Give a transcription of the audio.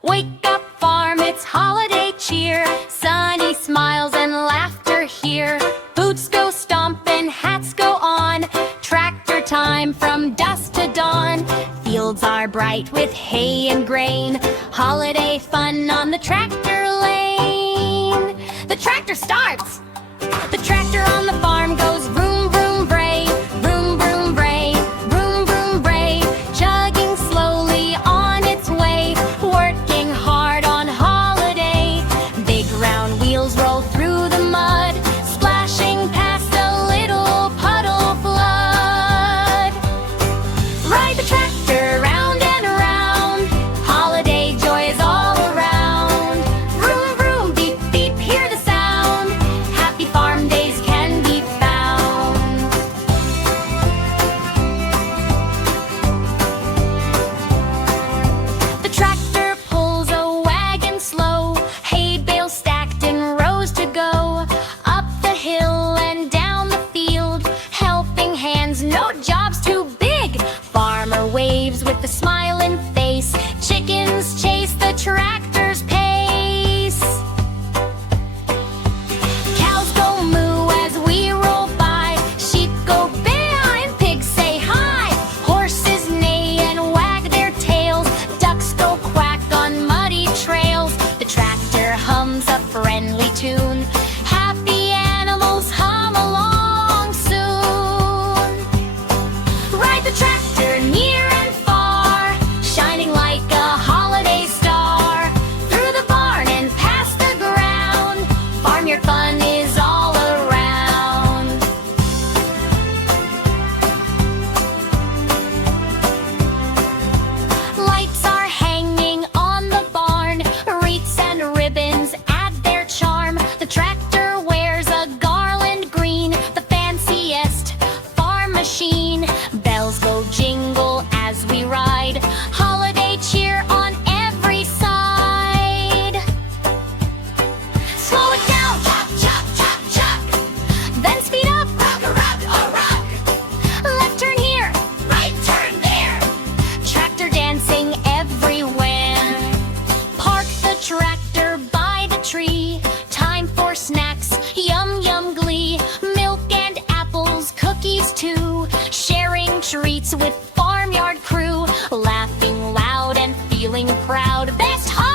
Wake up farm, it's holiday cheer. Sunny smiles and laughter here. Boots go stomping, hats go on. Tractor time from dusk to dawn. Fields are bright with hay and grain. Holiday fun on the tractor lane. The tractor starts. The tractor on the farm goes vroom, vroom, bray. Vroom, vroom, bray. Vroom, vroom, bray. Chugging slowly on its way. Working hard on holiday. Big round wheels roll through the mud. Splashing past a little puddle flood. Ride the tractor round and around. Holiday joy is all around. Vroom, vroom, beep, beep, hear the sound. Happy farm days can be found. The tractor pulls a wagon slow. Hay bales stacked in rows to go. Up the hill and down the field. Helping hands, no job's too big. Farmer waves with a smiling face. Chickens chase the tractor's pace. Cows go moo as we roll by. Sheep go bay and pigs say hi. Horses neigh and wag their tails. Ducks go quack on muddy trails. The tractor hums a friendly tune. Happy animals hum along soon. Ride the tractor near and far, shining like a holiday star. Through the barn and past the ground, farmyard fun is all around. Lights are hanging on the barn. Wreaths and ribbons add their charm. The tractor wears a garland green, the fanciest farm machine. Bells go jingle as we ride. Holiday cheer on every side. Slow it down, chop, chop, chop, chop. Then speed up, rock, a rock, a rock. Left turn here, right turn there. Tractor dancing everywhere. Park the tractor by the tree. Time for snacks, yum, yum, glee. Milk and apples, cookies too. Sharing treats with farmyard crew. Laughing loud and feeling proud. Best